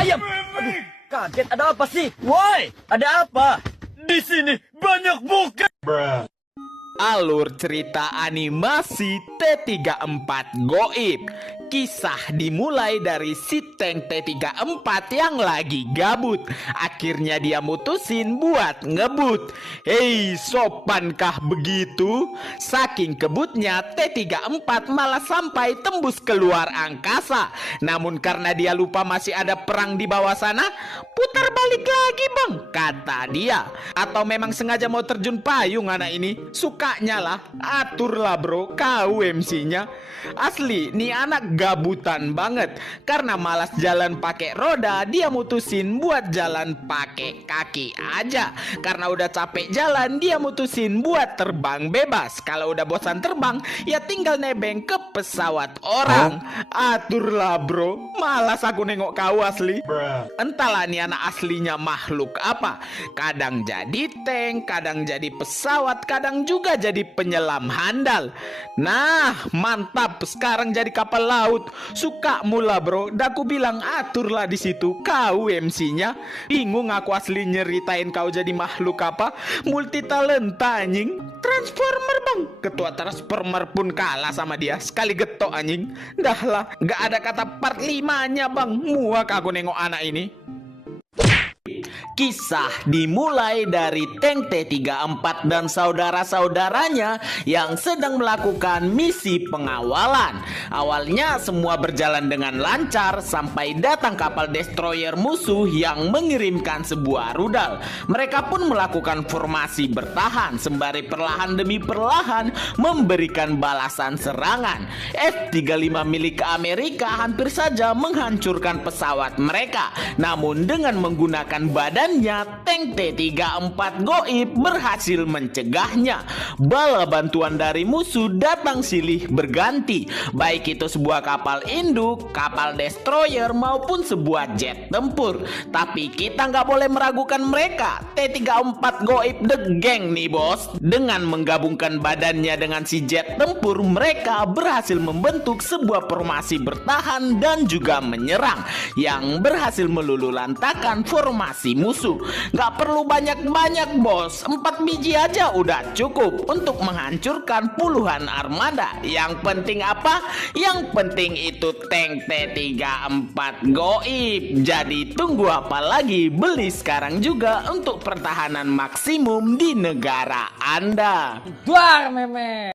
Ayam! Aduh, kaget, ada apa sih? Woi, ada apa? Di sini banyak bukan. Alur cerita animasi T34 Goib. Kisah dimulai dari si Tank T34 yang lagi gabut. Akhirnya dia mutusin buat ngebut. Hei, sopankah begitu? Saking kebutnya, T34 malah sampai tembus keluar angkasa. Namun karena dia lupa masih ada perang di bawah sana, putar balik lagi bang, kata dia. Atau memang sengaja mau terjun payung anak ini? Sukanya lah, aturlah bro, kau MC-nya. Asli, nih anak gabutan banget. Karena malas jalan pakai roda, dia mutusin buat jalan pakai kaki aja. Karena udah capek jalan, dia mutusin buat terbang bebas. Kalau udah bosan terbang, ya tinggal nebeng ke pesawat orang. Aturlah bro, malas aku nengok kau asli. Entahlah nih anak aslinya makhluk apa. Kadang jadi tank, kadang jadi pesawat, kadang juga jadi penyelam handal. Nah, mantap, sekarang jadi kapal laut. Suka mula bro, daku bilang aturlah di situ, kau MC-nya. Bingung aku asli nyeritain kau jadi makhluk apa. Multi talenta anjing. Transformer bang, ketua Transformer pun kalah sama dia. Sekali getok anjing. Dah lah, gak ada kata part 5-nya bang. Muak aku nengok anak ini. Kisah dimulai dari Tank T34 dan saudara-saudaranya yang sedang melakukan misi pengawalan. Awalnya semua berjalan dengan lancar sampai datang kapal destroyer musuh yang mengirimkan sebuah rudal. Mereka pun melakukan formasi bertahan sembari perlahan demi perlahan memberikan balasan serangan. F-35 milik Amerika hampir saja menghancurkan pesawat mereka. Namun dengan menggunakan badan Tank T34 Goib berhasil mencegahnya. Bala bantuan dari musuh datang silih berganti, baik itu sebuah kapal induk, kapal destroyer maupun sebuah jet tempur. Tapi kita nggak boleh meragukan mereka. T34 Goib the gang nih bos. Dengan menggabungkan badannya dengan si jet tempur, mereka berhasil membentuk sebuah formasi bertahan dan juga menyerang yang berhasil meluluhlantakkan formasi musuh. Gak perlu banyak-banyak bos, 4 biji aja udah cukup untuk menghancurkan puluhan armada. Yang penting apa? Yang penting itu tank T34 Goib. Jadi tunggu apa lagi? Beli sekarang juga untuk pertahanan maksimum di negara Anda. Duar meme.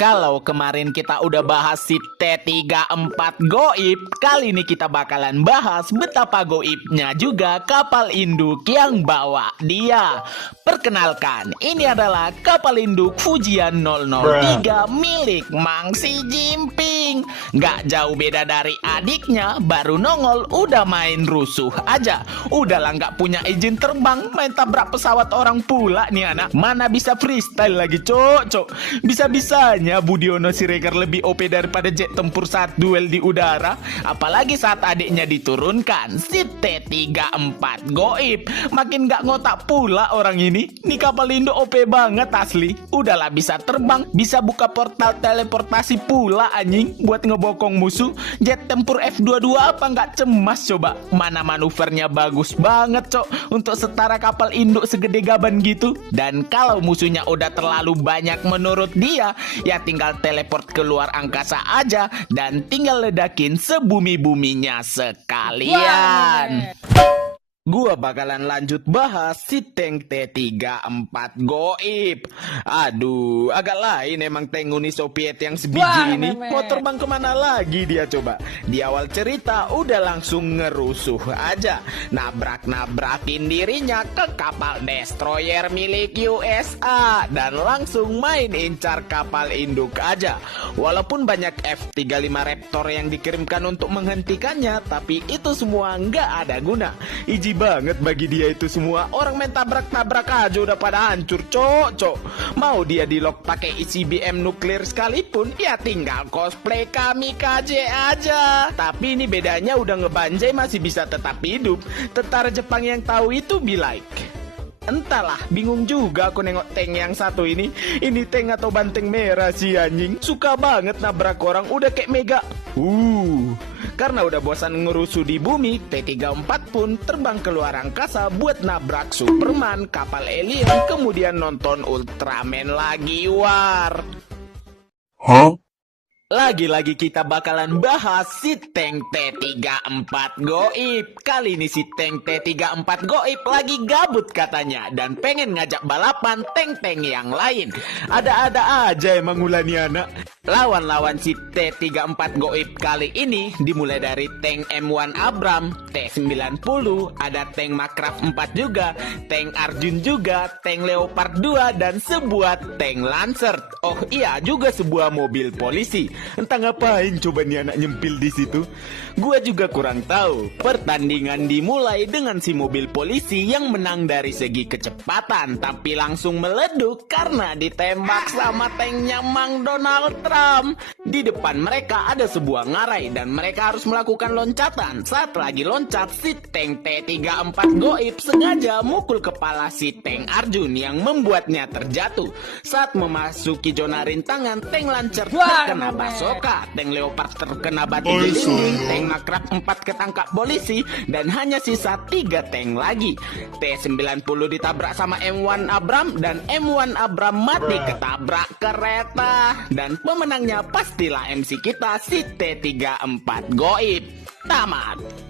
Kalau kemarin kita udah bahas si T34 Goib, kali ini kita bakalan bahas betapa goibnya juga kapal induk yang bawa dia. Perkenalkan, ini adalah kapal induk Fujian 003 milik Mang Xi Jinping. Gak jauh beda dari adiknya, baru nongol udah main rusuh aja. Udahlah gak punya izin terbang, main tabrak pesawat orang pula nih anak. Mana bisa freestyle lagi cok. Bisa-bisanya Budiono Siregar lebih OP daripada jet tempur saat duel di udara. Apalagi saat adiknya diturunkan, si T34 Goib. Makin gak ngotak pula orang ini. Nih kapal Indo OP banget asli. Udahlah bisa terbang, bisa buka portal teleportasi pula anjing buat ngebokong musuh. Jet tempur F-22 apa gak cemas coba. Mana manuvernya bagus banget cok untuk setara kapal induk segede gaban gitu. Dan kalau musuhnya udah terlalu banyak menurut dia, ya tinggal teleport keluar angkasa aja dan tinggal ledakin sebumi-buminya sekalian. Gua bakalan lanjut bahas si tank T34 Goib. Aduh, agak lain emang tank Uni Soviet yang sebiji ini. Mau terbang kemana lagi dia coba? Di awal cerita udah langsung ngerusuh aja. Nabrak-nabrakin dirinya ke kapal destroyer milik USA. Dan langsung main incar kapal induk aja. Walaupun banyak F-35 Raptor yang dikirimkan untuk menghentikannya, tapi itu semua nggak ada guna. Banget bagi dia itu semua. Orang main tabrak-tabrak aja udah pada hancur cok. Mau dia di lock pakai ICBM nuklir sekalipun, ya tinggal cosplay kamikaze aja. Tapi ini bedanya udah ngebanjai masih bisa tetap hidup. Tentara Jepang yang tahu itu be like, Entahlah, bingung juga aku nengok tank yang satu ini. Ini tank atau banteng merah sih anjing. Suka banget nabrak orang, udah kayak mega. Karena udah bosan ngerusuh di bumi, T-34 pun terbang keluar angkasa buat nabrak Superman, kapal alien, kemudian nonton Ultraman lagi, war. Lagi-lagi kita bakalan bahas si tank T-34 Goib. Kali ini si tank T-34 Goib lagi gabut katanya dan pengen ngajak balapan tank-tank yang lain. Ada-ada aja emang Ulani anak. Lawan-lawan si T-34 Goib kali ini dimulai dari tank M1 Abram, T-90, ada tank Makraf 4 juga, tank Arjun juga, tank Leopard 2, dan sebuah tank Lancer. Oh iya, juga sebuah mobil polisi. Entah ngapain coba nih anak nyempil di situ. Gua juga kurang tahu. Pertandingan dimulai dengan si mobil polisi yang menang dari segi kecepatan, tapi langsung meleduk karena ditembak sama tanknya Mang Donald Trump. Di depan mereka ada sebuah ngarai dan mereka harus melakukan loncatan. Saat lagi loncat, si tank T-34 Goib sengaja mukul kepala si tank Arjun yang membuatnya terjatuh. Saat memasuki zona rintangan, tank Lancer terkena basoka, tank Leopard terkena batu di dinding, tank Makraf 4 ketangkap polisi, dan hanya sisa 3 tank lagi. T-90 ditabrak sama M1 Abram dan M1 Abram mati ketabrak kereta. Dan pemenangnya pastilah MC kita si T-34 Goib. Tamat.